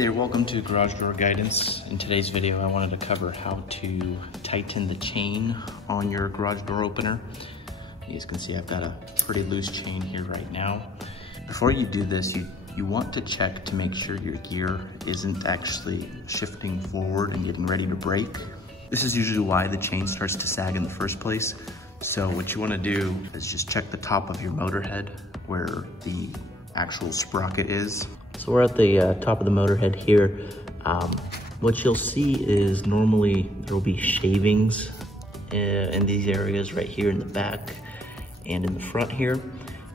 Hey there, welcome to Garage Door Guidance. In today's video, I wanted to cover how to tighten the chain on your garage door opener. You guys can see I've got a pretty loose chain here right now. Before you do this, you want to check to make sure your gear isn't actually shifting forward and getting ready to break. This is usually why the chain starts to sag in the first place. So what you want to do is just check the top of your motor head where the actual sprocket is. So we're at the top of the motor head here. What you'll see is normally there will be shavings in these areas right here in the back and in the front here.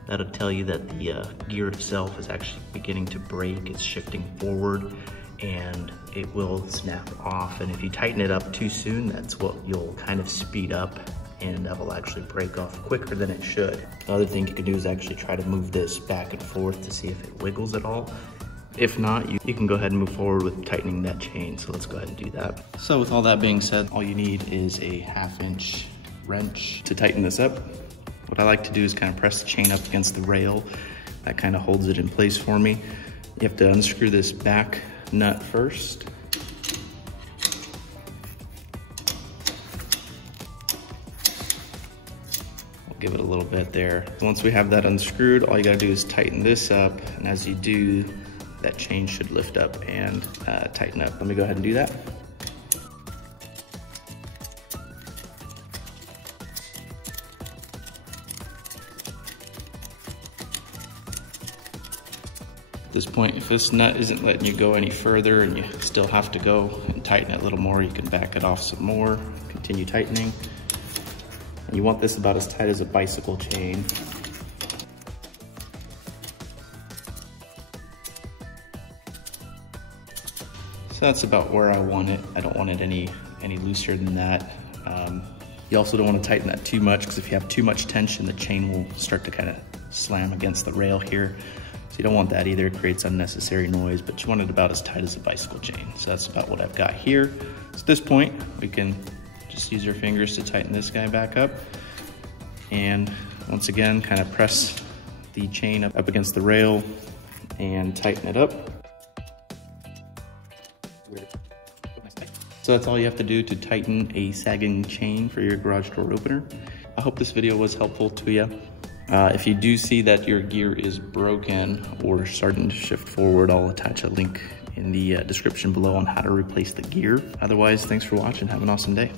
That'll tell you that the gear itself is actually beginning to break. It's shifting forward and it will snap off. And if you tighten it up too soon, that's what you'll kind of speed up, and that will actually break off quicker than it should. Another thing you can do is actually try to move this back and forth to see if it wiggles at all. If not, you can go ahead and move forward with tightening that chain. So let's go ahead and do that. So with all that being said, all you need is a 1/2-inch wrench to tighten this up. What I like to do is kind of press the chain up against the rail. That kind of holds it in place for me. You have to unscrew this back nut first. Give it a little bit there. Once we have that unscrewed, all you gotta do is tighten this up, and as you do, that chain should lift up and tighten up. Let me go ahead and do that. At this point, if this nut isn't letting you go any further and you still have to go and tighten it a little more, you can back it off some more, continue tightening. You want this about as tight as a bicycle chain. So that's about where I want it. I don't want it any looser than that. You also don't want to tighten that too much, because if you have too much tension, the chain will start to kind of slam against the rail here. So you don't want that either. It creates unnecessary noise, but you want it about as tight as a bicycle chain. So that's about what I've got here. So at this point, we can just use your fingers to tighten this guy back up. And once again, kind of press the chain up against the rail and tighten it up. So that's all you have to do to tighten a sagging chain for your garage door opener. I hope this video was helpful to you. If you do see that your gear is broken or starting to shift forward, I'll attach a link in the description below on how to replace the gear. Otherwise, thanks for watching. Have an awesome day.